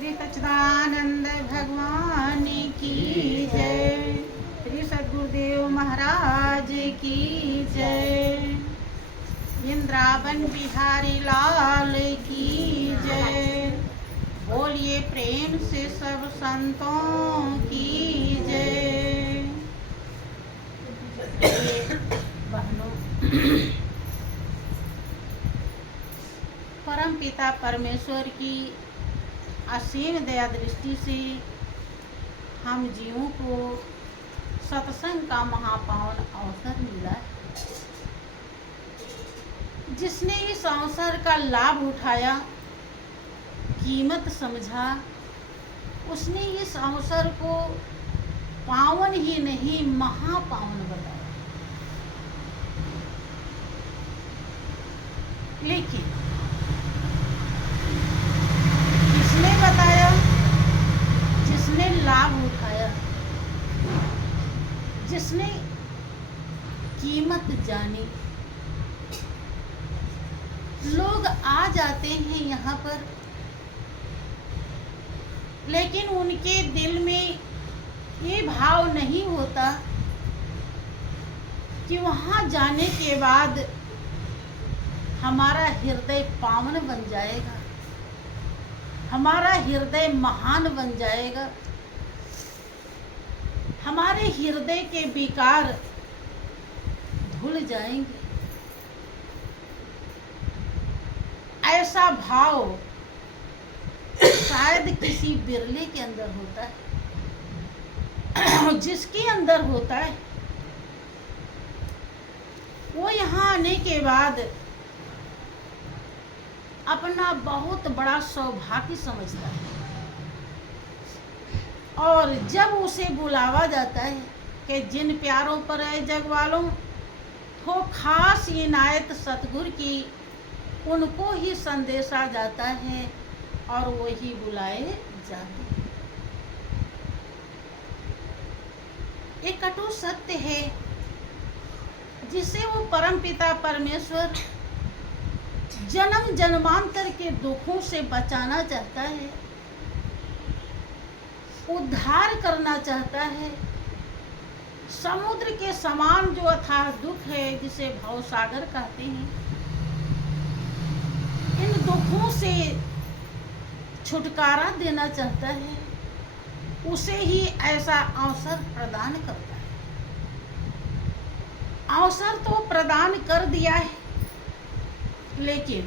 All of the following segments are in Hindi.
श्री सच्चिदानंद भगवान की जय। श्री सद्गुरुदेव महाराज की जय। वृंदावन बिहारी लाल की जय। बोलिए प्रेम से सब संतों की जय। बहनों, परम पिता परमेश्वर की असीम दया दृष्टि से हम जीवों को सत्संग का महापावन अवसर मिला है। जिसने इस अवसर का लाभ उठाया, कीमत समझा, उसने इस अवसर को पावन ही नहीं महापावन बताया। लेकिन किसने बताया? जिसने लाभ उठाया, जिसने कीमत जानी। लोग आ जाते हैं यहाँ पर, लेकिन उनके दिल में ये भाव नहीं होता कि वहाँ जाने के बाद हमारा हृदय पावन बन जाएगा, हमारा हृदय महान बन जाएगा, हमारे हृदय के विकार धुल जाएंगे। ऐसा भाव शायद किसी बिरले के अंदर होता है। जिसके अंदर होता है वो यहाँ आने के बाद अपना बहुत बड़ा सौभाग्य समझता है। और जब उसे बुलावा जाता है कि जिन प्यारों पर है जग वालों, तो खास इनायत सतगुरु की उनको ही संदेशा जाता है और वही बुलाए जाते हैं। एक कटु सत्य है जिसे वो परमपिता परमेश्वर जन्म जन्मांतर के दुखों से बचाना चाहता है, उद्धार करना चाहता है। समुद्र के समान जो अथाह दुख है, जिसे भवसागर कहते हैं, इन दुखों से छुटकारा देना चाहता है। उसे ही ऐसा अवसर प्रदान करता है। अवसर तो प्रदान कर दिया है, लेकिन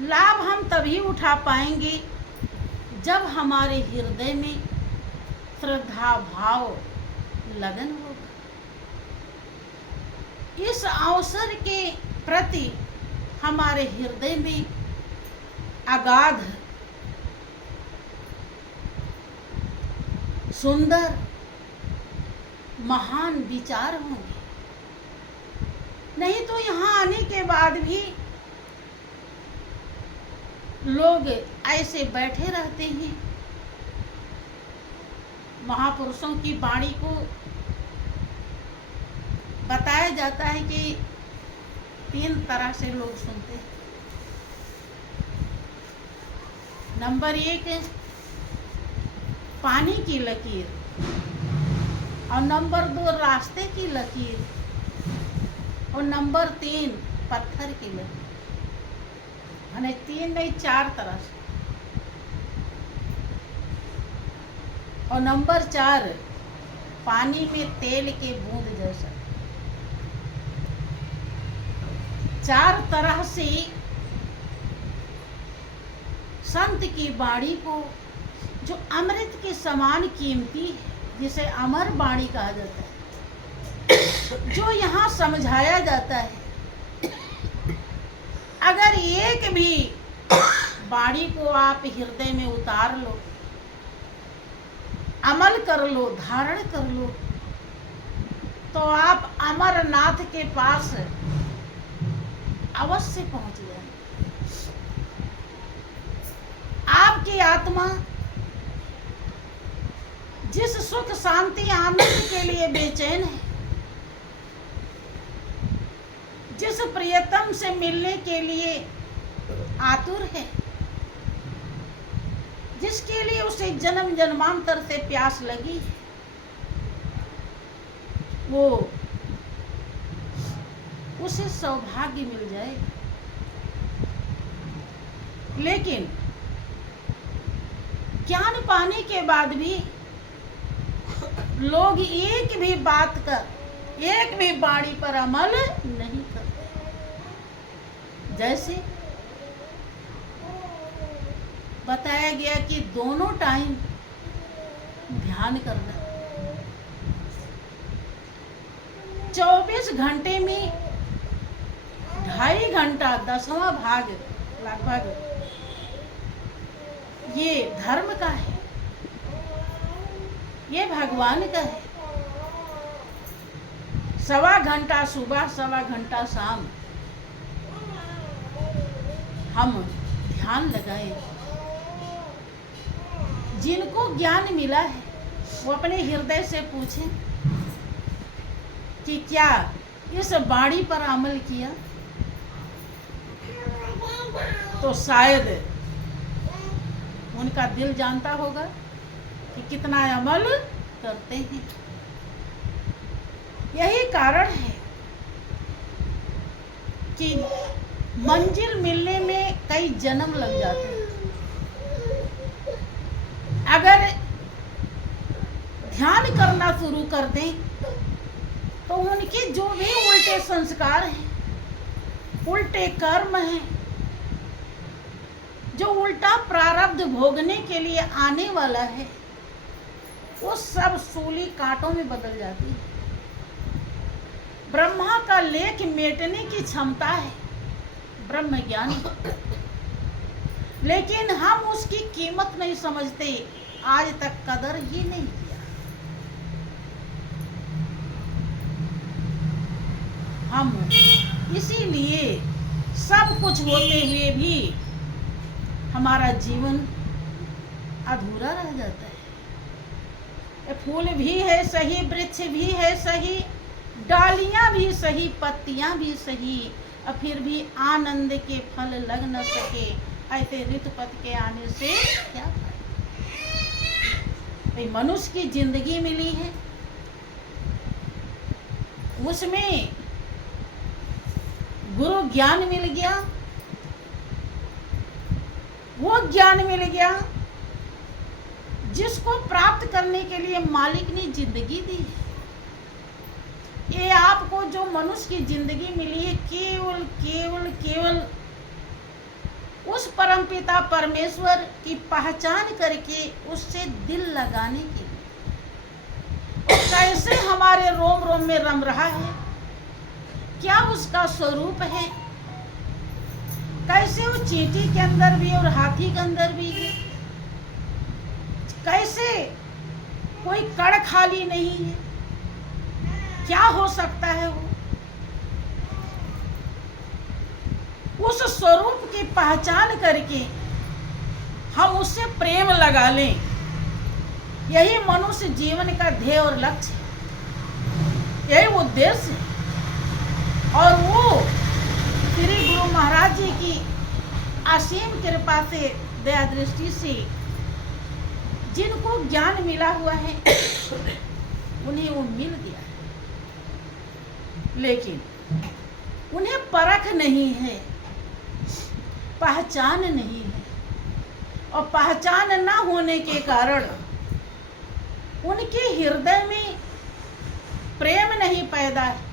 लाभ हम तभी उठा पाएंगे जब हमारे हृदय में श्रद्धा भाव लगन होगा। इस अवसर के प्रति हमारे हृदय में अगाध सुंदर महान विचार होंगे। नहीं तो यहाँ आने के बाद भी लोग ऐसे बैठे रहते हैं। महापुरुषों की वाणी को बताया जाता है कि 3 तरह से लोग सुनते हैं। नंबर 1 पानी की लकीर, और नंबर 2 रास्ते की लकीर, और नंबर 3 पत्थर की लकीर। यानी 3 नहीं 4 तरह से। और नंबर 4 पानी में तेल के बूंद जैसा। 4 तरह से संत की वाणी को, जो अमृत के समान कीमती है, जिसे अमर वाणी कहा जाता है, जो यहाँ समझाया जाता है। अगर एक भी वाणी को आप हृदय में उतार लो, अमल कर लो, धारण कर लो, तो आप अमरनाथ के पास अवश्य पहुंच जाए। आपकी आत्मा जिस सुख शांति आनंद के लिए बेचैन है, जिस प्रियतम से मिलने के लिए आतुर है, जिसके लिए उसे जन्म जन्मांतर से प्यास लगी, वो उसे सौभाग्य मिल जाए। लेकिन ज्ञान पाने के बाद भी लोग एक भी बात का, एक भी वाणी पर अमल नहीं करते। जैसे बताया गया कि दोनों टाइम ध्यान करना, 24 घंटे में 2.5 घंटा, 10वां भाग लगभग ये धर्म का है, ये भगवान का है। 1.25 घंटा सुबह, 1.25 घंटा शाम हम ध्यान लगाएं। जिनको ज्ञान मिला है वो अपने हृदय से पूछें कि क्या इस वाणी पर अमल किया, तो शायद उनका दिल जानता होगा कि कितना अमल करते हैं। यही कारण है कि मंजिल मिलने में कई जन्म लग जाते हैं। अगर ध्यान करना शुरू कर दें तो उनके जो भी उल्टे संस्कार हैं, उल्टे कर्म हैं, जो उल्टा प्रारब्ध भोगने के लिए आने वाला है, वो सब सूली कांटों में बदल जाती है। ब्रह्मा का लेख मेटने की क्षमता है ब्रह्म ज्ञान, लेकिन हम उसकी कीमत नहीं समझते, आज तक कदर ही नहीं किया। हम इसीलिए सब कुछ होते हुए भी हमारा जीवन अधूरा रह जाता है। फूल भी है सही, वृक्ष भी है सही, डालियां भी सही, पत्तियां भी सही, और फिर भी आनंद के फल लग न सके, ऐसे ऋतुपत के आने से क्या फायदा। मनुष्य की जिंदगी मिली है, उसमें गुरु ज्ञान मिल गया, वो ज्ञान मिल गया जिसको प्राप्त करने के लिए मालिक ने जिंदगी दी है। ये आपको जो मनुष्य की जिंदगी मिली है, केवल केवल केवल उस परमपिता परमेश्वर की पहचान करके उससे दिल लगाने के लिए। कैसे हमारे रोम रोम में रम रहा है, क्या उसका स्वरूप है, कैसे वो चींटी के अंदर भी और हाथी के अंदर भी है, कैसे कोई कण खाली नहीं है, क्या हो सकता है वो। उस स्वरूप की पहचान करके हम उससे प्रेम लगा लें, यही मनुष्य जीवन का ध्येय और लक्ष्य है, यही उद्देश्य है। और वो श्री गुरु महाराज जी की असीम कृपा से, दया दृष्टि से जिनको ज्ञान मिला हुआ है उन्हें वो मिल गया है, लेकिन उन्हें परख नहीं है, पहचान नहीं है, और पहचान न होने के कारण उनके हृदय में प्रेम नहीं पैदा है,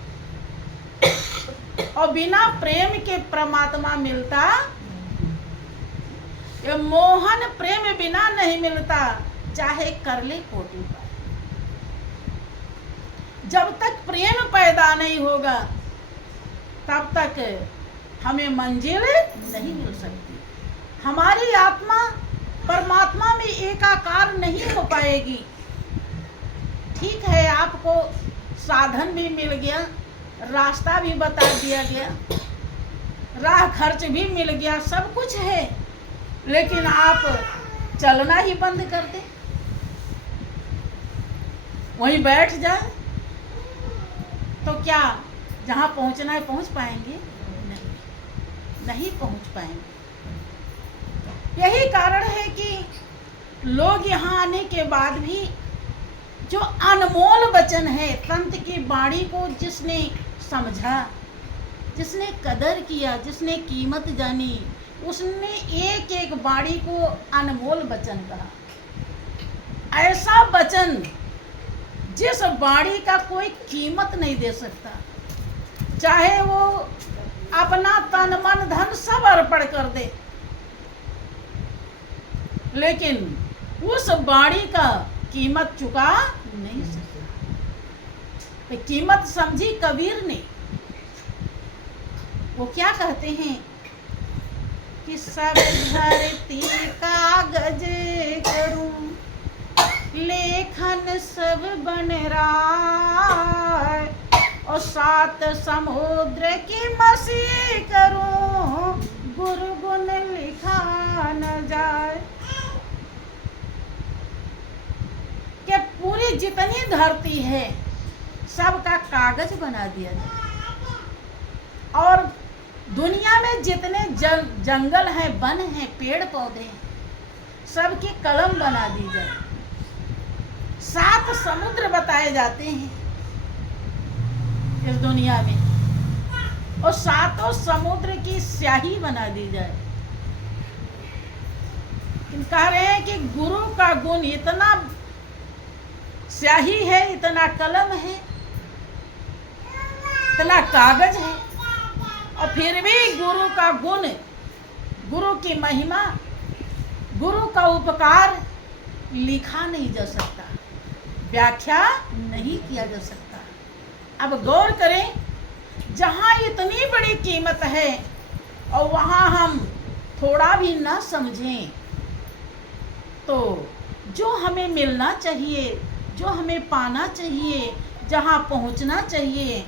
और बिना प्रेम के परमात्मा मिलता, ये मोहन प्रेम बिना नहीं मिलता, चाहे कर ले कोटि पाए। जब तक प्रेम पैदा नहीं होगा तब तक हमें मंजिल नहीं मिल सकती। हमारी आत्मा परमात्मा में एकाकार नहीं हो पाएगी। ठीक है, आपको साधन भी मिल गया, रास्ता भी बता दिया गया, राह खर्च भी मिल गया, सब कुछ है, लेकिन आप चलना ही बंद कर दें, वहीं बैठ जाए, तो क्या जहाँ पहुँचना है पहुँच पाएंगे? नहीं पहुँच पाएंगे। यही कारण है कि लोग यहाँ आने के बाद भी जो अनमोल वचन है, संत की वाणी को जिसने समझा, जिसने कदर किया, जिसने कीमत जानी, उसने एक एक वाणी को अनमोल वचन कहा। ऐसा वचन जिस वाणी का कोई कीमत नहीं दे सकता, चाहे वो अपना तन मन धन सब अर्पण कर दे, लेकिन उस वाणी का कीमत चुका नहीं सकता। तो कीमत समझी कबीर ने। वो क्या कहते हैं कि सब धरती कागज करूं, लेखन सब बन रहा, और 7 समुद्र की मसी करूं, गुरु गुण लिखा न जाए। कि पूरी जितनी धरती है सबका कागज बना दिया जाए, और दुनिया में जितने जंगल हैं, वन हैं, पेड़ पौधे हैं, सबकी कलम बना दी जाए। 7 समुद्र बताए जाते हैं इस दुनिया में, और 7 समुद्र की स्याही बना दी जाए। कह रहे हैं कि गुरु का गुण इतना स्याही है, इतना कलम है, इतना कागज है, और फिर भी गुरु का गुण, गुरु की महिमा, गुरु का उपकार लिखा नहीं जा सकता, व्याख्या नहीं किया जा सकता। अब गौर करें, जहाँ इतनी बड़ी कीमत है और वहाँ हम थोड़ा भी ना समझें, तो जो हमें मिलना चाहिए, जो हमें पाना चाहिए, जहाँ पहुँचना चाहिए,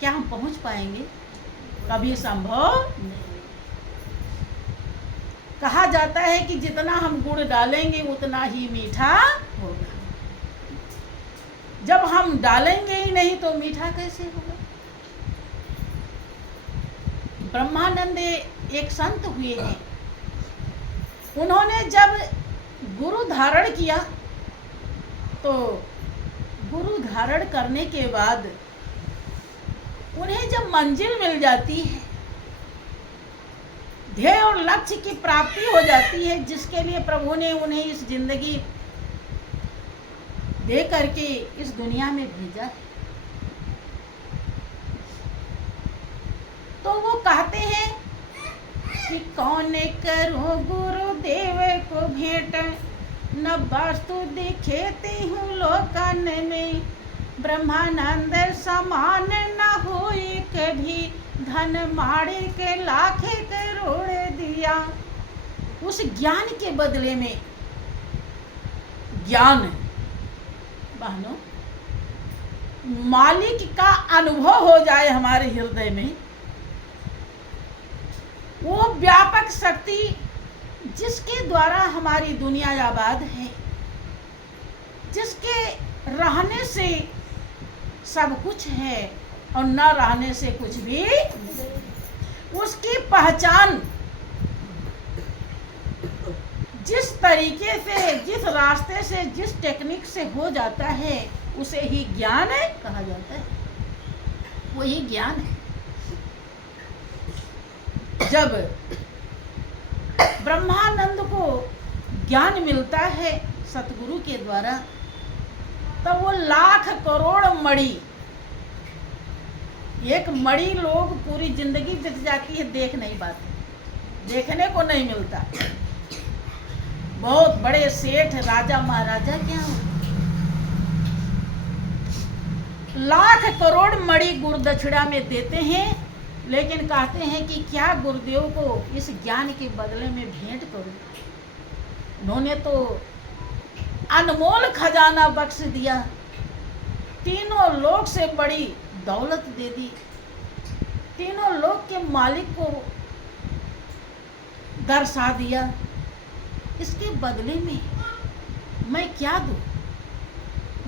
क्या हम पहुँच पाएंगे? कभी संभव नहीं। कहा जाता है कि जितना हम गुड़ डालेंगे उतना ही मीठा होगा। जब हम डालेंगे ही नहीं तो मीठा कैसे होगा? ब्रह्मानंद एक संत हुए हैं, उन्होंने जब गुरु धारण किया तो गुरु धारण करने के बाद उन्हें जब मंजिल मिल जाती है, ध्येय और लक्ष्य की प्राप्ति हो जाती है, जिसके लिए प्रभु ने उन्हें इस जिंदगी दे करके इस दुनिया में भेजा है, तो वो कहते हैं कि कौन करो गुरुदेव को भेंट, न वस्तु दिखेती हूँ लोकन में, ब्रह्मानंद समान न हुई कभी, धन माड़े के लाख करोड़ दिया। उस ज्ञान के बदले में, ज्ञान बहनों, मालिक का अनुभव हो जाए हमारे हृदय में, वो व्यापक शक्ति जिसके द्वारा हमारी दुनिया आबाद है, जिसके रहने से सब कुछ है और न रहने से कुछ भी, उसकी पहचान जिस तरीके से, जिस रास्ते से, जिस टेक्निक से हो जाता है, उसे ही ज्ञान कहा जाता है। वही ज्ञान है। जब ब्रह्मानंद को ज्ञान मिलता है सतगुरु के द्वारा, तो वो लाख करोड़ मणि, एक मणि लोग पूरी जिंदगी बीत जाती है, देख नहीं पाते, देखने को नहीं मिलता। बहुत बड़े सेठ राजा महाराजा क्या हो, लाख करोड़ मणि गुरुदक्षिणा में देते हैं, लेकिन कहते हैं कि क्या गुरुदेव को इस ज्ञान के बदले में भेंट करूं। उन्होंने तो अनमोल खजाना बख्श दिया, तीनों लोक से बड़ी दौलत दे दी, तीनों लोक के मालिक को दर्शा दिया। इसके बदले में मैं क्या दूं?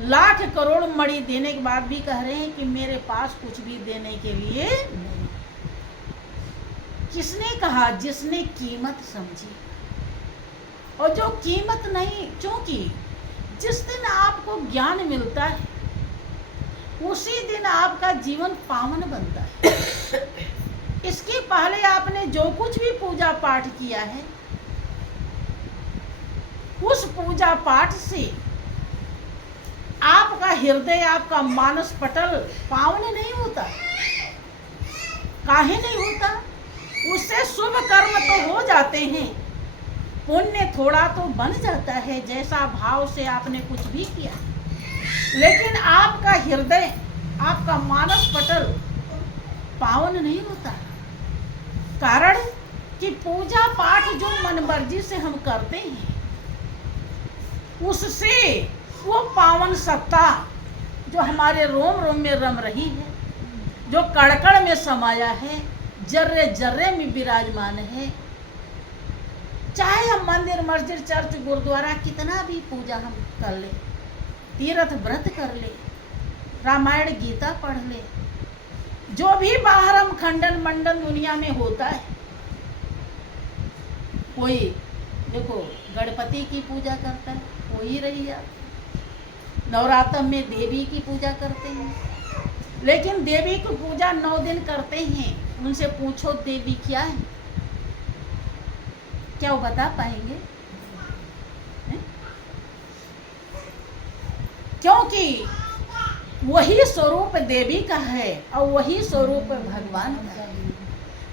लाख करोड़ मणि देने के बाद भी कह रहे हैं कि मेरे पास कुछ भी देने के लिए नहीं। किसने कहा? जिसने कीमत समझी, और जो कीमत नहीं, क्योंकि जिस दिन आपको ज्ञान मिलता है उसी दिन आपका जीवन पावन बनता है। इसके पहले आपने जो कुछ भी पूजा पाठ किया है, उस पूजा पाठ से आपका हृदय, आपका मानस पटल पावन नहीं होता। काहे नहीं होता? उससे शुभ कर्म तो हो जाते हैं, पुण्य थोड़ा तो बन जाता है जैसा भाव से आपने कुछ भी किया, लेकिन आपका हृदय, आपका मानस पटल पावन नहीं होता। कारण कि पूजा पाठ जो मन मर्जी से हम करते हैं, उससे वो पावन सत्ता जो हमारे रोम रोम में रम रही है, जो कड़कड़ में समाया है, जर्रे जर्रे में विराजमान है, चाहे हम मंदिर मस्जिद चर्च गुरुद्वारा कितना भी पूजा हम कर ले, तीर्थ व्रत कर ले, रामायण गीता पढ़ ले, जो भी बाहर हम खंडन मंडन दुनिया में होता है, कोई देखो गणपति की पूजा करता है, हो ही रही है, नवरात्र में देवी की पूजा करते हैं, लेकिन देवी की पूजा 9 दिन करते हैं, उनसे पूछो देवी क्या है, क्या वो बता पाएंगे? क्योंकि वही स्वरूप देवी का है और वही स्वरूप भगवान का है,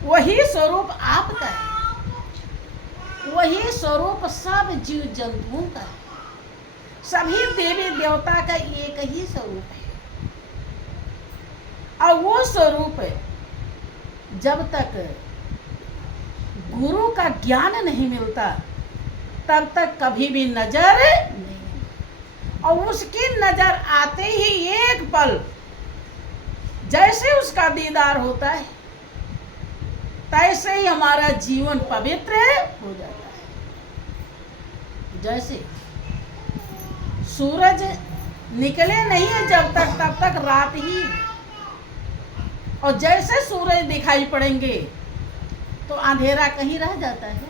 वही स्वरूप आपका है, वही स्वरूप सब जीव जंतुओं का है। सभी देवी देवता का एक ही स्वरूप है, और वो स्वरूप जब तक गुरु का ज्ञान नहीं मिलता तब तक कभी भी नजर नहीं, और उसकी नजर आते ही एक पल जैसे उसका दीदार होता है तैसे ही हमारा जीवन पवित्र हो जाता है। जैसे सूरज निकले नहीं है जब तक, तब तक रात ही, और जैसे सूरज दिखाई पड़ेंगे तो अंधेरा कहीं रह जाता है,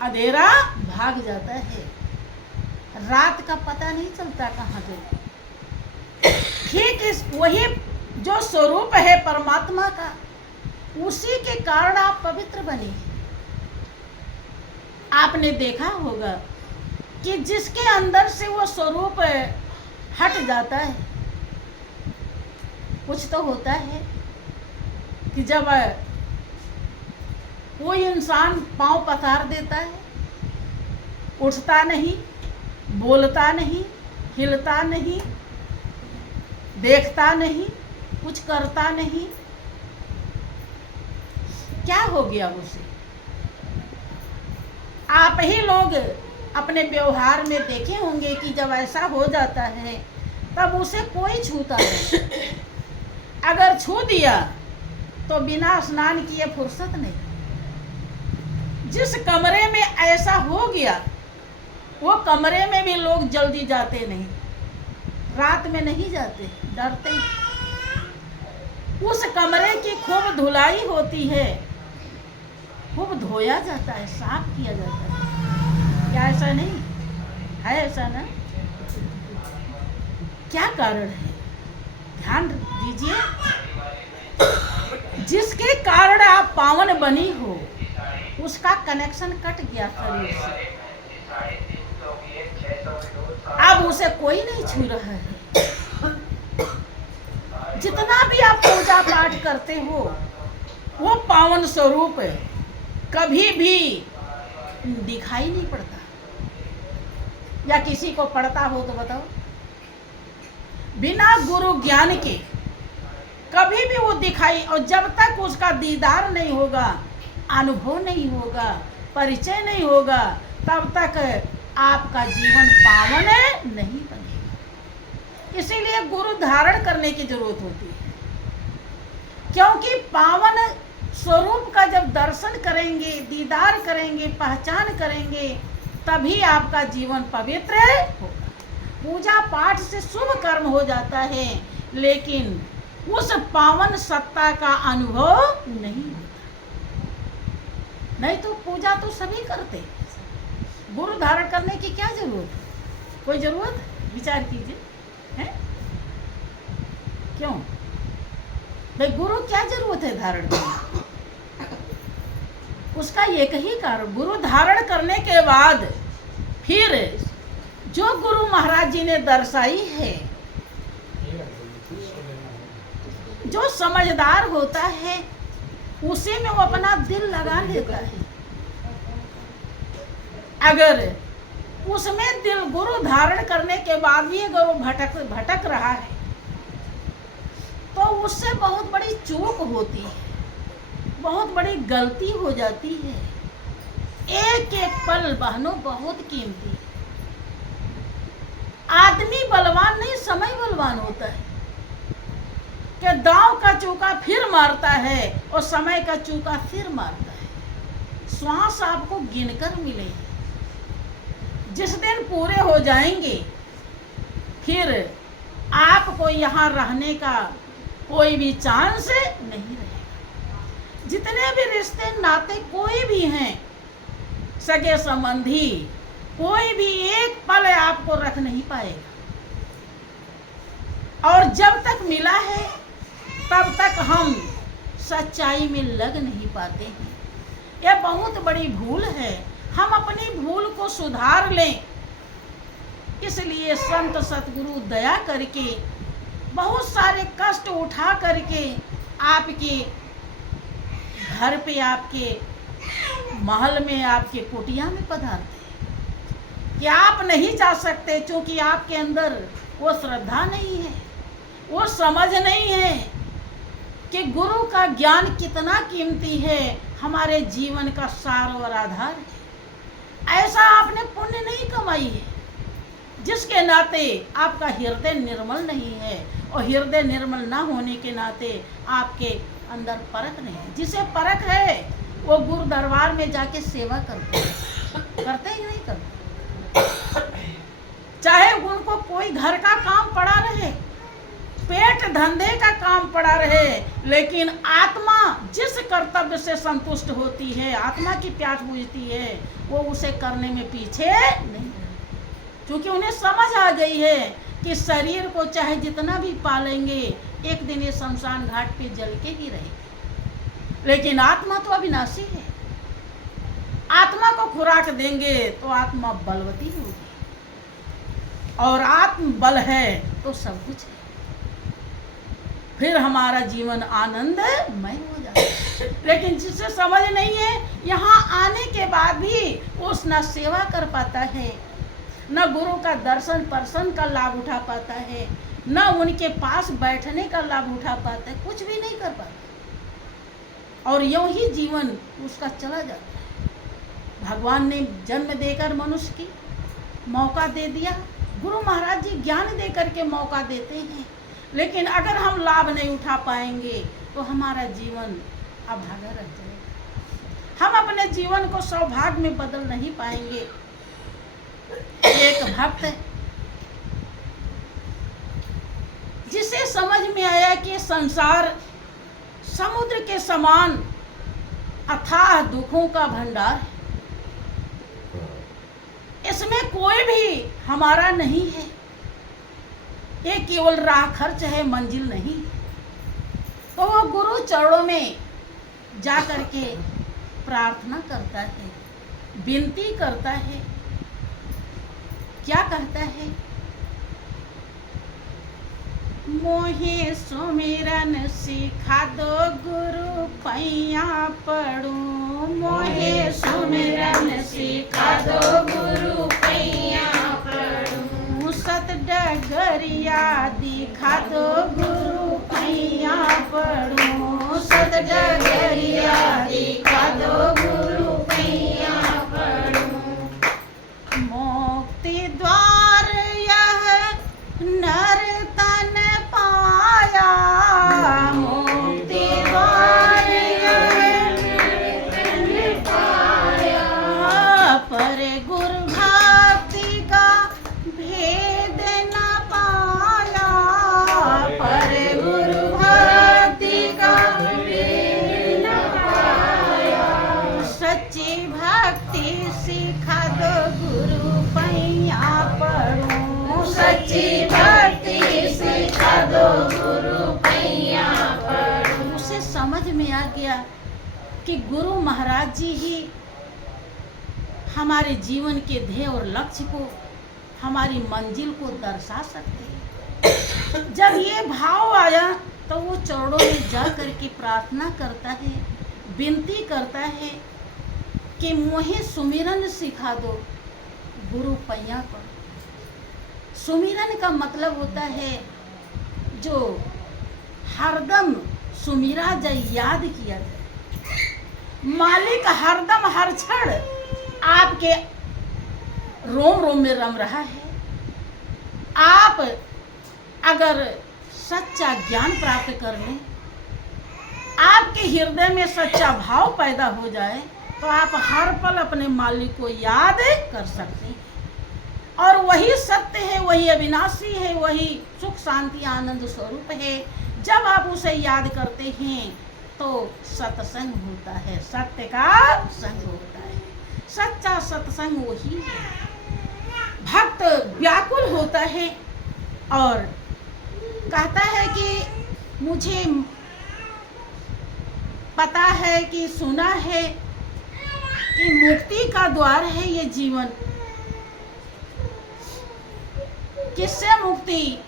अंधेरा भाग जाता है, रात का पता नहीं चलता कहाँ गई। ठीक इस वही जो स्वरूप है परमात्मा का, उसी के कारण आप पवित्र बने हैं। आपने देखा होगा कि जिसके अंदर से वो स्वरूप हट जाता है, कुछ तो होता है कि जब कोई इंसान पांव पसार देता है, उठता नहीं, बोलता नहीं, हिलता नहीं, देखता नहीं, कुछ करता नहीं, क्या हो गया उसे? आप ही लोग अपने व्यवहार में देखे होंगे कि जब ऐसा हो जाता है तब उसे कोई छूता नहीं। अगर छू दिया तो बिना स्नान किए फुर्सत नहीं। जिस कमरे में ऐसा हो गया वो कमरे में भी लोग जल्दी जाते नहीं, रात में नहीं जाते, डरते हैं। उस कमरे की खूब धुलाई होती है, खूब धोया जाता है, साफ किया जाता है। क्या ऐसा नहीं है? ऐसा ना? क्या कारण है? ध्यान दीजिए, जिसके कारण आप पावन बनी हो उसका कनेक्शन कट गया शरीर से, अब उसे कोई नहीं छू रहा है। जितना भी आप पूजा पाठ करते हो वो पावन स्वरूप कभी भी दिखाई नहीं पड़ता, या किसी को पड़ता हो तो बताओ? बिना गुरु ज्ञान के कभी भी वो दिखाई, और जब तक उसका दीदार नहीं होगा, अनुभव नहीं होगा, परिचय नहीं होगा, तब तक आपका जीवन पावन नहीं बनेगा। इसीलिए गुरु धारण करने की जरूरत होती है, क्योंकि पावन स्वरूप का जब दर्शन करेंगे, दीदार करेंगे, पहचान करेंगे, तभी आपका जीवन पवित्र होगा। पूजा पाठ से शुभ कर्म हो जाता है, लेकिन उस पावन सत्ता का अनुभव नहीं होता। नहीं तो पूजा तो सभी करते, गुरु धारण करने की क्या जरूरत है? कोई जरूरत है? विचार कीजिए, है क्यों भाई? गुरु क्या जरूरत है धारण करने? उसका एक ही कारण, गुरु धारण करने के बाद फिर जो गुरु महाराज जी ने दर्शाई है, जो समझदार होता है उसी में वो अपना दिल लगा लेता है। अगर उसमें दिल गुरु धारण करने के बाद भी गुरु भटक रहा है तो उससे बहुत बड़ी चूक होती है, बहुत बड़ी गलती हो जाती है। एक एक पल बहनों बहुत कीमती है। आदमी बलवान नहीं, समय बलवान होता है कि दांव का चूका फिर मारता है और समय का चूका फिर मारता है। श्वास आपको गिनकर मिलेगी, जिस दिन पूरे हो जाएंगे फिर आपको यहाँ रहने का कोई भी चांस नहीं रहेगा। जितने भी रिश्ते नाते कोई भी हैं, सगे संबंधी, कोई भी एक पल आपको रख नहीं पाएगा। और जब तक मिला है तब तक हम सच्चाई में लग नहीं पाते हैं। यह बहुत बड़ी भूल है। हम अपनी भूल को सुधार लें, इसलिए संत सतगुरु दया करके बहुत सारे कष्ट उठा करके आपके घर पे, आपके महल में, आपके कुटिया में पधारते हैं कि आप नहीं जा सकते क्योंकि आपके अंदर वो श्रद्धा नहीं है, वो समझ नहीं है कि गुरु का ज्ञान कितना कीमती है, हमारे जीवन का सार और आधार है। ऐसा आपने पुण्य नहीं कमाई है जिसके नाते आपका हृदय निर्मल नहीं है, और हृदय निर्मल ना होने के नाते आपके अंदर परख नहीं है। जिसे परख है वो गुरु दरबार में जाके सेवा करते ही नहीं करते। चाहे उनको कोई घर का काम पड़ा रहे, पेट धंधे का काम पड़ा रहे, लेकिन आत्मा जिस कर्तव्य से संतुष्ट होती है, आत्मा की प्यास बुझती है, वो उसे करने में पीछे नहीं, क्योंकि उन्हें समझ आ गई है कि शरीर को चाहे जितना भी पालेंगे एक दिन ये शमशान घाट पे जल के ही रहेगी, लेकिन आत्मा तो अविनाशी है। आत्मा को खुराक देंगे तो आत्मा बलवती होगी, और आत्म बल है तो सब कुछ है, फिर हमारा जीवन आनंदमय हो जाता है। लेकिन जिसे समझ नहीं है, यहाँ आने के बाद भी वो न सेवा कर पाता है, न गुरु का दर्शन पर्शन का लाभ उठा पाता है, न उनके पास बैठने का लाभ उठा पाता है, कुछ भी नहीं कर पाता, और यूं ही जीवन उसका चला जाता है। भगवान ने जन्म देकर मनुष्य की मौका दे दिया, गुरु महाराज जी ज्ञान दे करके मौका देते हैं, लेकिन अगर हम लाभ नहीं उठा पाएंगे तो हमारा जीवन अभागा रह जाएगा, हम अपने जीवन को सौभाग्य में बदल नहीं पाएंगे। एक भक्त जिसे समझ में आया कि संसार समुद्र के समान अथाह दुखों का भंडार है, इसमें कोई भी हमारा नहीं है, ये केवल राह खर्च है, मंजिल नहीं। तो वो गुरु चरणों में जा करके प्रार्थना करता है, विनती करता है। क्या कहता है? मोहे सुमिरन सिखा दो गुरु पैया पड़ू, मोहे सुमिरन सिखा दो गुरु पैया पड़ू, सत डगरिया दिखा दो गुरु पैया पड़ू, सत डगरिया दिखा दो गुरु पैया पड़ू। मुक्ति द्वार यह नर तन पाया, मुक्ति द्वार यह नर तन पाया, पर गुरु भक्ति का भेद न पाया, पर गुरु भक्ति का भेद सच्ची भक्ति सिखा दो गुरु पैया पड़ूं। उसे समझ में आ गया कि गुरु महाराज जी ही हमारे जीवन के ध्येय और लक्ष्य को, हमारी मंजिल को दर्शा सकते हैं। जब ये भाव आया तो वो चरणों में जा करके प्रार्थना करता है, विनती करता है कि मोहे सुमिरन सिखा दो गुरु पैया पर। सुमिरन का मतलब होता है जो हरदम सुमिरा जाए, याद किया जाए। मालिक हरदम हर क्षण आपके रोम रोम में रम रहा है। आप अगर सच्चा ज्ञान प्राप्त कर लें, आपके हृदय में सच्चा भाव पैदा हो जाए, तो आप हर पल अपने मालिक को याद कर सकते हैं। और वही सत्य है, वही अविनाशी है, वही सुख शांति आनंद स्वरूप है। जब आप उसे याद करते हैं तो सत्संग होता है, सत्य का संग होता है। सच्चा सत्संग वही है। भक्त व्याकुल होता है और कहता है कि मुझे पता है कि सुना है कि मुक्ति का द्वार है ये जीवन। किससे मुक्ति?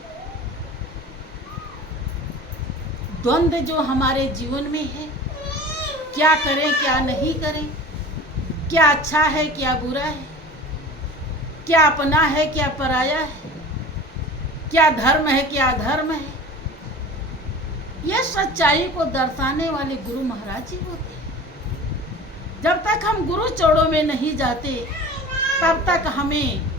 द्वंद्व जो हमारे जीवन में है, क्या करें क्या नहीं करें, क्या अच्छा है क्या बुरा है, क्या अपना है क्या पराया है, क्या धर्म है क्या अधर्म है, यह सच्चाई को दर्शाने वाले गुरु महाराज जी होते हैं। जब तक हम गुरु चरणों में नहीं जाते, तब तक हमें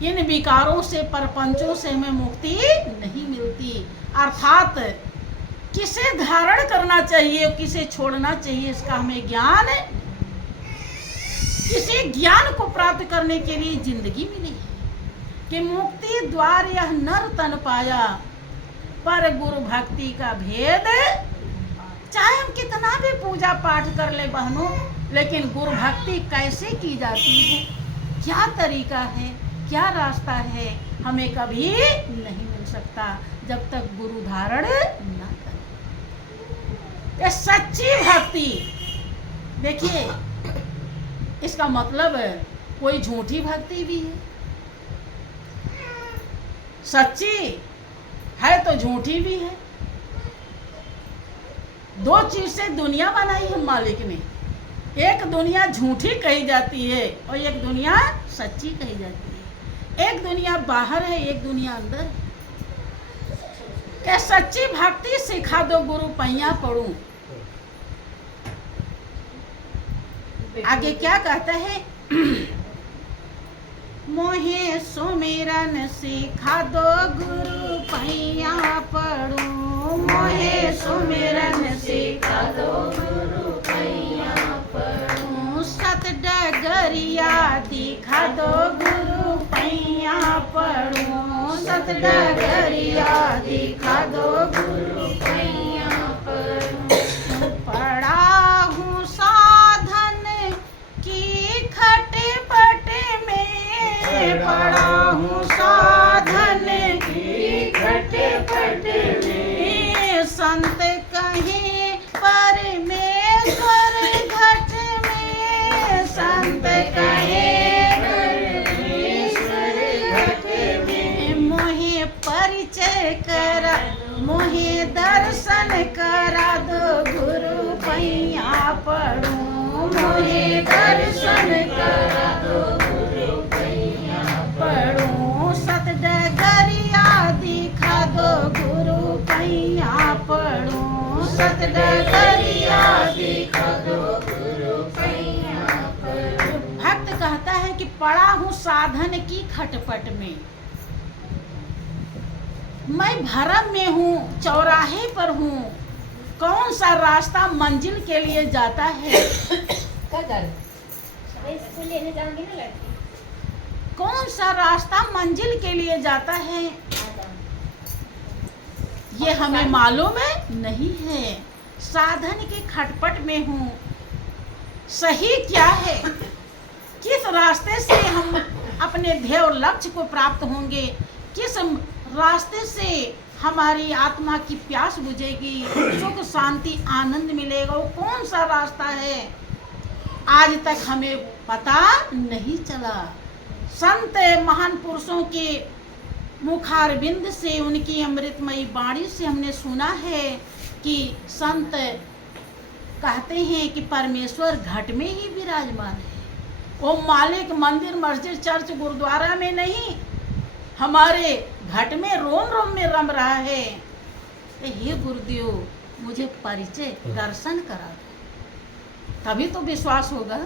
इन विकारों से, परपंचों से हमें मुक्ति नहीं मिलती। अर्थात किसे धारण करना चाहिए, किसे छोड़ना चाहिए, इसका हमें ज्ञान, किसी ज्ञान को प्राप्त करने के लिए जिंदगी मिली है कि मुक्ति द्वार यह नर तन पाया, पर गुरु भक्ति का भेद। चाहे हम कितना भी पूजा पाठ कर ले बहनों, लेकिन गुरु भक्ति कैसे की जाती है, क्या तरीका है, क्या रास्ता है, हमें कभी नहीं मिल सकता जब तक गुरु धारण न करे। ये सच्ची भक्ति, देखिए इसका मतलब कोई झूठी भक्ति भी है, सच्ची है तो झूठी भी है। दो चीज से दुनिया बनाई है मालिक ने, एक दुनिया झूठी कही जाती है और एक दुनिया सच्ची कही जाती है। एक दुनिया बाहर है, एक दुनिया अंदर है। क्या सच्ची भक्ति सिखा दो गुरु पैया पड़ूं। आगे क्या कहता है? मोहे सुमिरन सिखा दो गुरु पैया पड़ूं, मोहे सुमिरन सिखा दो गुरु पैया पड़ूं, सत डगरिया दिखा दो गुरु पैया पड़ूं, सत डगरिया दिखा दो गुरु पैया पड़ूं। पड़ा हूँ साधन की खटपट में, पड़ा हूँ साधन की खटपट में, संत कहे परमेश्वर घट में, संत कहे परमेश्वर घट में। मोहे परिचय करा, मोहे दर्शन करा दो गुरु पैया पड़ूं, मोहे दर्शन करा दो गुरु पैया पड़ूं, सत डगरिया दिखा दो गुरु पैया पड़ूं, सत डगरिया दिखा दो गुरु पैया पड़ूं। भक्त कहता है कि पड़ा हूँ साधन की खटपट में, मैं भरम में हूँ, चौराहे पर हूँ, कौन सा रास्ता मंजिल के लिए जाता है? लेने जाऊंगी ना लड़की, कौन सा रास्ता मंजिल के लिए जाता है ये हमें मालूम नहीं है। साधन की खटपट में हूँ, सही क्या है, किस रास्ते से हम अपने ध्येय और लक्ष्य को प्राप्त होंगे, किस रास्ते से हमारी आत्मा की प्यास बुझेगी, सुख शांति आनंद मिलेगा, वो कौन सा रास्ता है आज तक हमें पता नहीं चला। संत महान पुरुषों के मुखारविंद से, उनकी अमृतमयी वाणी से हमने सुना है कि संत कहते हैं कि परमेश्वर घट में ही विराजमान है। वो मालिक मंदिर मस्जिद चर्च गुरुद्वारा में नहीं, हमारे घट में रोम रोम में रम रहा है। हे गुरुदेव, मुझे परिचय दर्शन करा दो, तभी तो विश्वास होगा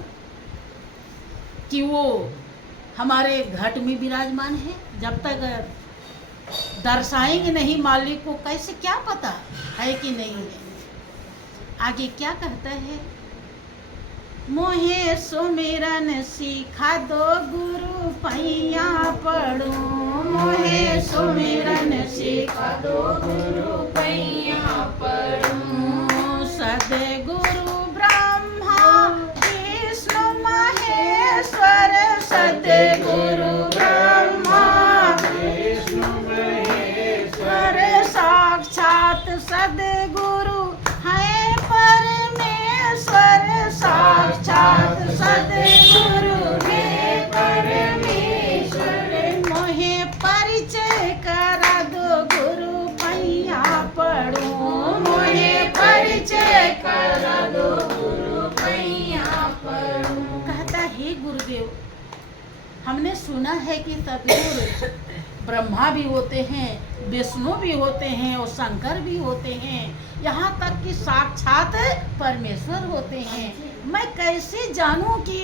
कि वो हमारे घट में विराजमान है। जब तक दर्शाएंगे नहीं मालिक को, कैसे क्या पता है कि नहीं है। आगे क्या कहता है, मोहे सुमिरन सीखा दो गुरु पैया पढ़ो, मोहे सुमिरन सीखा दो गुरु पैया पढ़ो। सदगुरु ब्रह्मा विष्णु महेश्वर, सदगुरु ब्रह्मा विष्णु महेश्वर, साक्षात सदगुरु है परमेश्वर, साक्षात सदगुरु है परमेश्वर। मोहे परिचय करा दो गुरु पैया पढ़ो, मोहे परिचय करा दो गुरु पैया पढ़ो। कहता है गुरुदेव, हमने सुना है कि सदगुरु ब्रह्मा भी होते हैं, विष्णु भी होते हैं और शंकर भी होते हैं, यहाँ तक कि साक्षात परमेश्वर होते हैं। मैं कैसे जानूं कि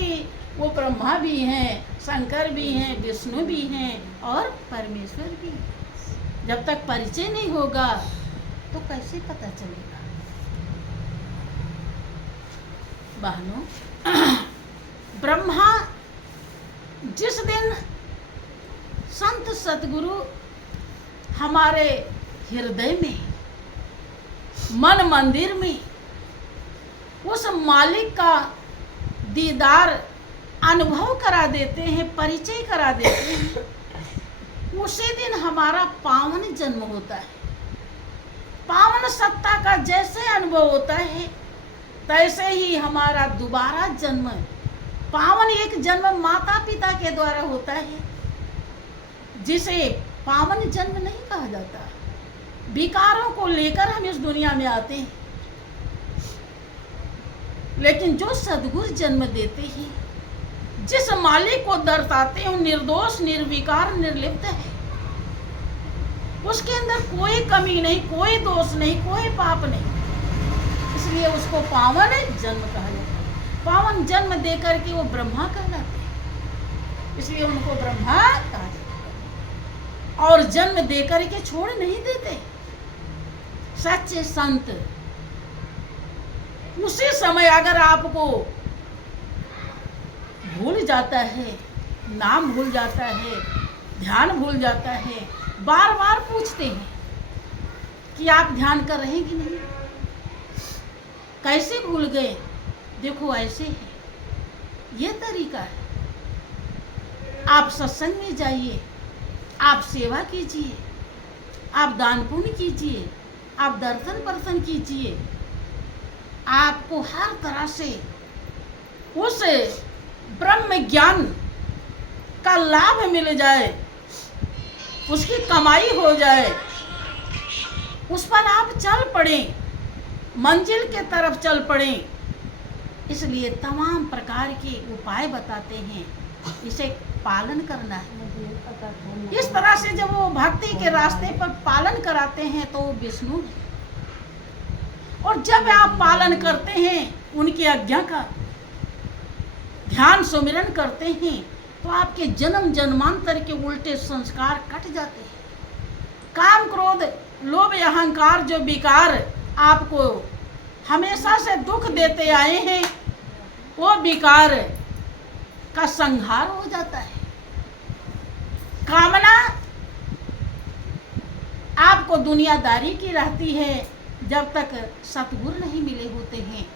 वो ब्रह्मा भी हैं, शंकर भी हैं, विष्णु भी हैं और परमेश्वर भी हैं। जब तक परिचय नहीं होगा तो कैसे पता चलेगा। बहनों, ब्रह्मा जिस दिन संत सतगुरु हमारे हृदय में, मन मंदिर में उस मालिक का दीदार अनुभव करा देते हैं, परिचय करा देते हैं, उसी दिन हमारा पावन जन्म होता है। पावन सत्ता का जैसे अनुभव होता है तैसे ही हमारा दोबारा जन्म, पावन एक जन्म माता पिता के द्वारा होता है, जिसे पावन जन्म नहीं कहा जाता। विकारों को लेकर हम इस दुनिया में आते हैं, लेकिन जो सद्गुरु जन्म देते हैं, जिस मालिक को दर्शाते हैं, निर्दोष निर्विकार निर्लिप्त है, उसके अंदर कोई कमी नहीं, कोई दोष नहीं, कोई पाप नहीं, इसलिए उसको पावन जन्म कहा जाता है। पावन जन्म देकर के वो ब्रह्मा कहलाते हैं, इसलिए उनको ब्रह्मा कहा जाता है। और जन्म देकर के छोड़ नहीं देते सच्चे संत। उसी समय अगर आपको भूल जाता है, नाम भूल जाता है, ध्यान भूल जाता है, बार बार पूछते हैं कि आप ध्यान कर रहे हैं कि नहीं, कैसे भूल गए। देखो ऐसे है, ये तरीका है। आप सत्संग में जाइए, आप सेवा कीजिए, आप दान पुण्य कीजिए, आप दर्शन पर्शन कीजिए, आपको हर तरह से उस ब्रह्म ज्ञान का लाभ मिल जाए, उसकी कमाई हो जाए, उस पर आप चल पड़े, मंजिल के तरफ चल पड़े। इसलिए तमाम प्रकार के उपाय बताते हैं, इसे पालन करना है। इस तरह से जब वो भक्ति के रास्ते पर पालन कराते हैं तो वो विष्णु है, और जब आप पालन करते हैं उनकी आज्ञा का, ध्यान सुमिरन करते हैं, तो आपके जन्म जन्मांतर के उल्टे संस्कार कट जाते हैं। काम क्रोध लोभ अहंकार जो विकार आपको हमेशा से दुख देते आए हैं, वो विकार का संहार हो जाता है। कामना आपको दुनियादारी की रहती है जब तक सतगुरु नहीं मिले होते हैं,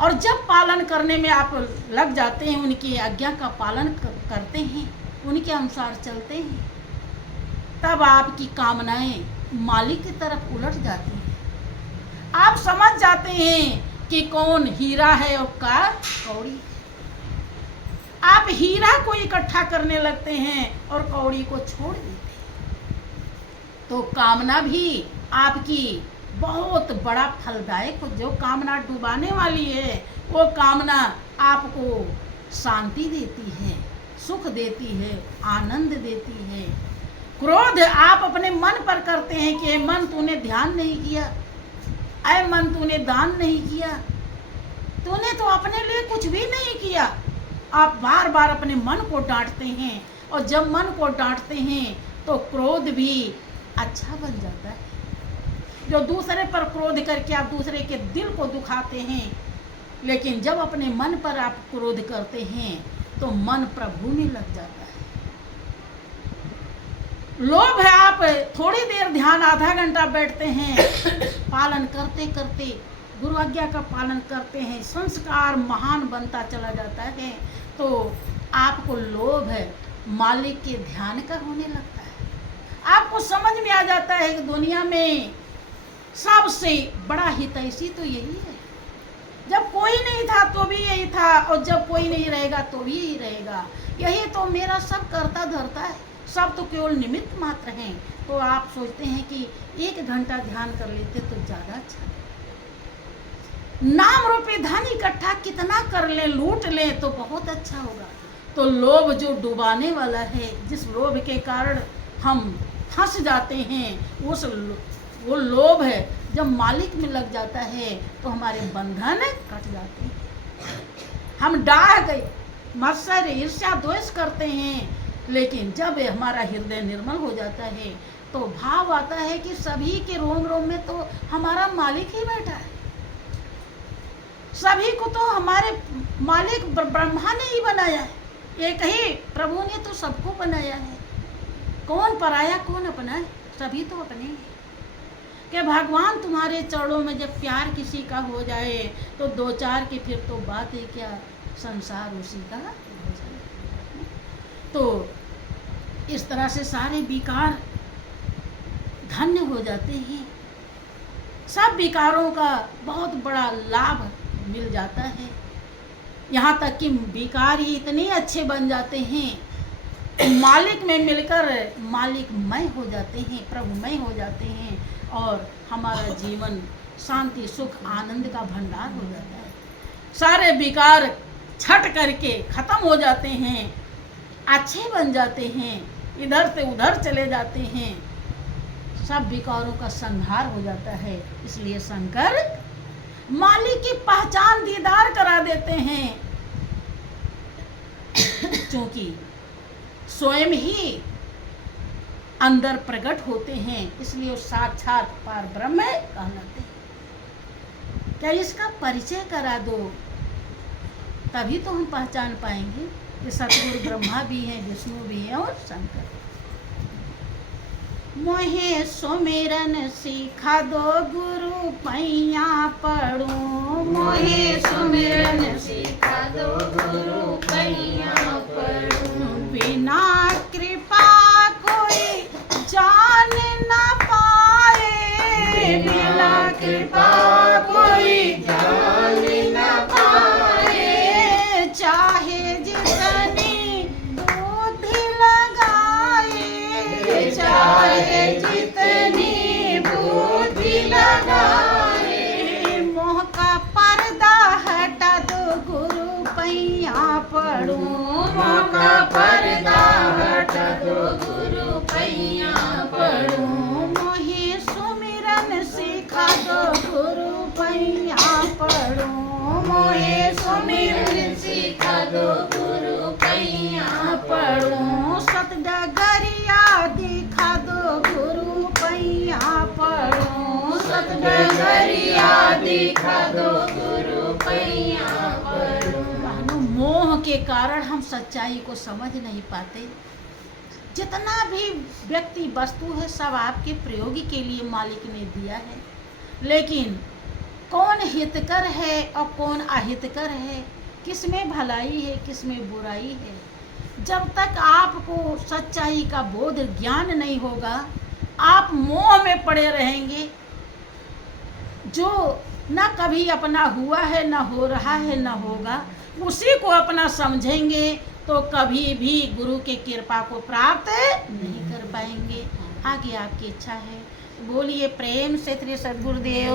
और जब पालन करने में आप लग जाते हैं, उनकी आज्ञा का पालन करते हैं, उनके अनुसार चलते हैं, तब आपकी कामनाएं मालिक की तरफ उलट जाती हैं। आप समझ जाते हैं कि कौन हीरा है और का कौड़ी। आप हीरा को इकट्ठा करने लगते हैं और कौड़ी को छोड़ देते हैं। तो कामना भी आपकी बहुत बड़ा फलदायक हो। जो कामना डुबाने वाली है वो कामना आपको शांति देती है, सुख देती है, आनंद देती है। क्रोध आप अपने मन पर करते हैं कि मन तूने ध्यान नहीं किया, ऐ मन तूने दान नहीं किया, तूने तो अपने लिए कुछ भी नहीं किया। आप बार बार अपने मन को डांटते हैं और जब मन को डांटते हैं तो क्रोध भी अच्छा बन जाता है। जो दूसरे पर क्रोध करके आप दूसरे के दिल को दुखाते हैं, लेकिन जब अपने मन पर आप क्रोध करते हैं तो मन प्रभु में लग जाता है। लोभ है, आप थोड़ी देर ध्यान आधा घंटा बैठते हैं, पालन करते करते गुरु आज्ञा का पालन करते हैं, संस्कार महान बनता चला जाता है, तो आपको लोभ है मालिक के ध्यान का होने लगता है। आपको समझ में आ जाता है कि दुनिया में सबसे बड़ा हितैषी तो यही है। जब कोई नहीं था तो भी यही था और जब कोई नहीं रहेगा तो भी यही रहेगा। यही तो मेरा सब करता धरता है, सब तो केवल निमित्त मात्र हैं। तो आप सोचते हैं कि 1 घंटा ध्यान कर लेते तो ज़्यादा अच्छा। नाम रूपी धन इकट्ठा कितना कर लें, लूट लें तो बहुत अच्छा होगा। तो लोभ जो डुबाने वाला है, जिस लोभ के कारण हम फंस जाते हैं, वो लोभ है जब मालिक में लग जाता है तो हमारे बंधन कट जाते हैं। हम डाह गए, मत्सर ईर्ष्या द्वेष करते हैं, लेकिन जब हमारा हृदय निर्मल हो जाता है तो भाव आता है कि सभी के रोम रोम में तो हमारा मालिक ही बैठा है। सभी को तो हमारे मालिक ब्रह्मा ने ही बनाया है। एक ही प्रभु ने तो सबको बनाया है। कौन पराया कौन अपना है, सभी तो अपने हैं। कि भगवान तुम्हारे चरणों में जब प्यार किसी का हो जाए तो 2-4 की फिर तो बात है क्या, संसार उसी का हो जाए। तो इस तरह से सारे विकार धन्य हो जाते हैं। सब विकारों का बहुत बड़ा लाभ मिल जाता है। यहाँ तक कि विकार ही इतने अच्छे बन जाते हैं, मालिक में मिलकर मालिकमय हो जाते हैं, प्रभुमय हो जाते हैं और हमारा जीवन शांति सुख आनंद का भंडार हो जाता है। सारे विकार छट करके खत्म हो जाते हैं, अच्छे बन जाते हैं, इधर से उधर चले जाते हैं, सब विकारों का संहार हो जाता है। इसलिए शंकर मालिक की पहचान दीदार करा देते हैं, क्योंकि स्वयं ही अंदर प्रकट होते हैं, इसलिए वो साक्षात पार ब्रह्म कहलाते हैं। क्या इसका परिचय करा दो, तभी तो हम पहचान पाएंगे कि सतगुरु ब्रह्मा भी हैं, विष्णु भी हैं और शंकर। मोहे सुमिरन सिखा दो गुरु पैया पढ़ूं, मोहे सुमिरन सिखा दो गुरु पैया पढ़ूं। बिना कृपा कोई जान न पाए, बिना कृपा कोई जान न पाए। चाहे जितनी बुद्धि लगाए, चाहे जितनी बुद्धि लगाए। मोह का पर्दा हटा दो गुरु पैया पढ़ूं, मोह का पर्दा हटा दो गुरु पैया पढ़ूं। मोहे सुमिरन सिखा दो गुरु पैया पढ़ूं, मोहे सुमिरन सिखा दो गुरु पैया पढ़ूं। सतडगरिया दिखा दो गुरु पैया पढ़ूं, सतडगरिया दिखा दो गुरु पैया पढ़ूं। मोह के कारण हम सच्चाई को समझ नहीं पाते। जितना भी व्यक्ति वस्तु है सब आपके प्रयोग के लिए मालिक ने दिया है, लेकिन कौन हितकर है और कौन अहितकर है, किस में भलाई है किस में बुराई है, जब तक आपको सच्चाई का बोध ज्ञान नहीं होगा, आप मोह में पड़े रहेंगे। जो न कभी अपना हुआ है, न हो रहा है, न होगा, उसी को अपना समझेंगे तो कभी भी गुरु की कृपा को प्राप्त नहीं कर पाएंगे। आगे आपकी इच्छा है, बोलिए प्रेम से श्री सद्गुरुदेव